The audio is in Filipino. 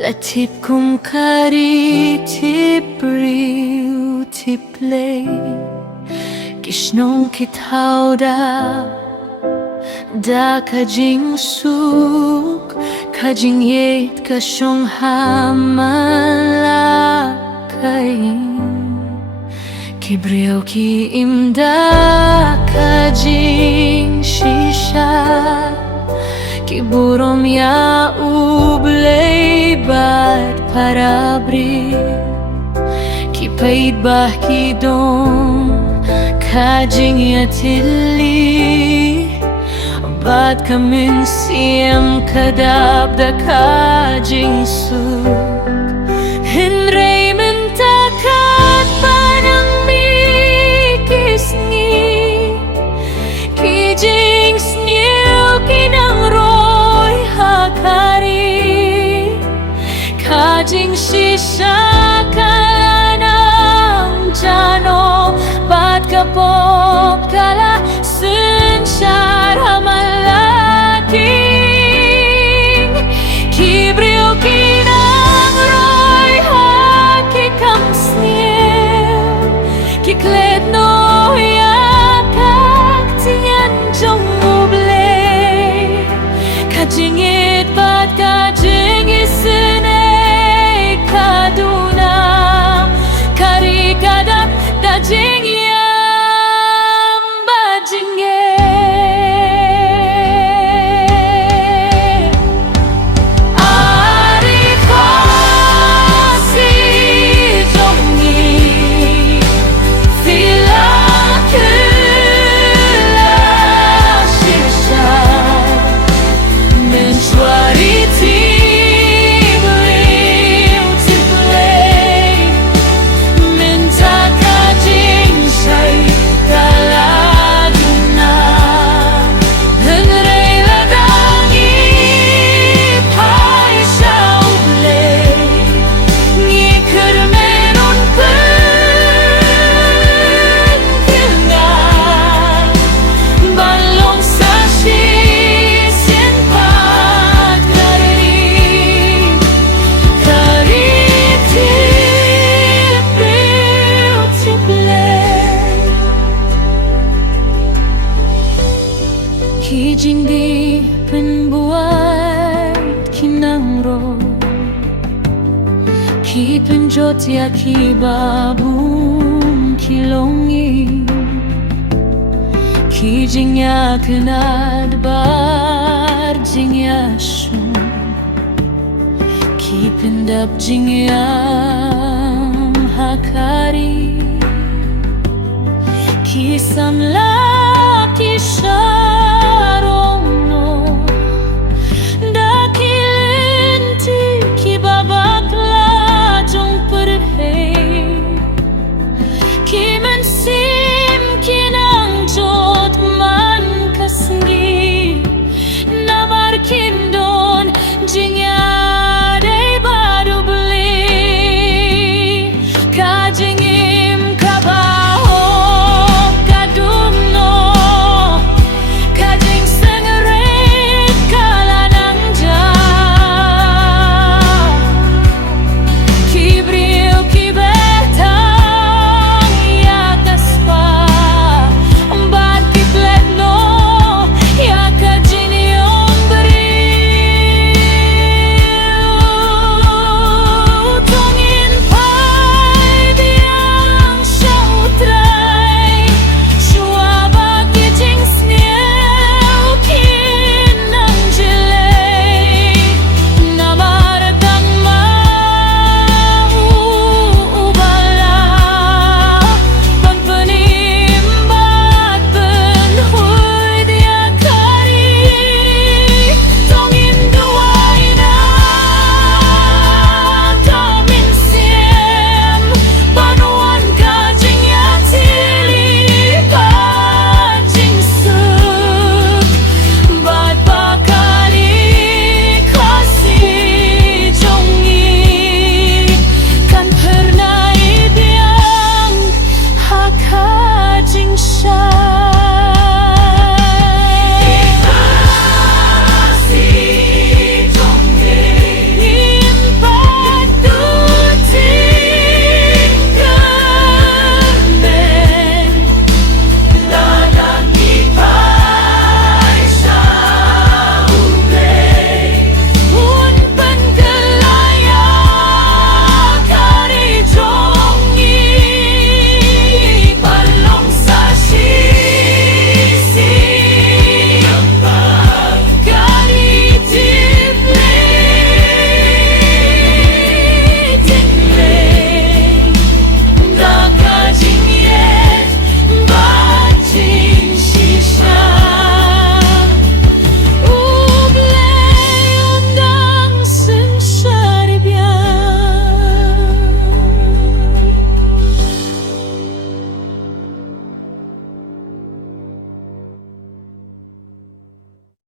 และทิพย์คุ้มคารีทิพย์ริวทิพย์เลกิชนงคิดเท่าดาดาขจิงสุกขจิงเย็ดกะชงหามาลาไคคิบเรียวคิอิมดาขจิงชิชาคิบุรมยาอุบเลบาดพาราบรีคิไปดบาคิดงขจิงยาทิลลี بعد كم من سيم كداب دكاجين سوق هنري من تاكات بانang mikisngi kijing sniu kinang roy hakari kajing shisha kalanang jano bad kapop kala sunshar hamal Kajingit bat kajingis sene kaduna karikadak dajingyam bajingye arikosi jongi filakula shisha Kijing di penbuat kinang ro ki penjot ya ki babum kilongi kijing ya kenad bar jing ya shum ki pendap jing ya hakari ki samla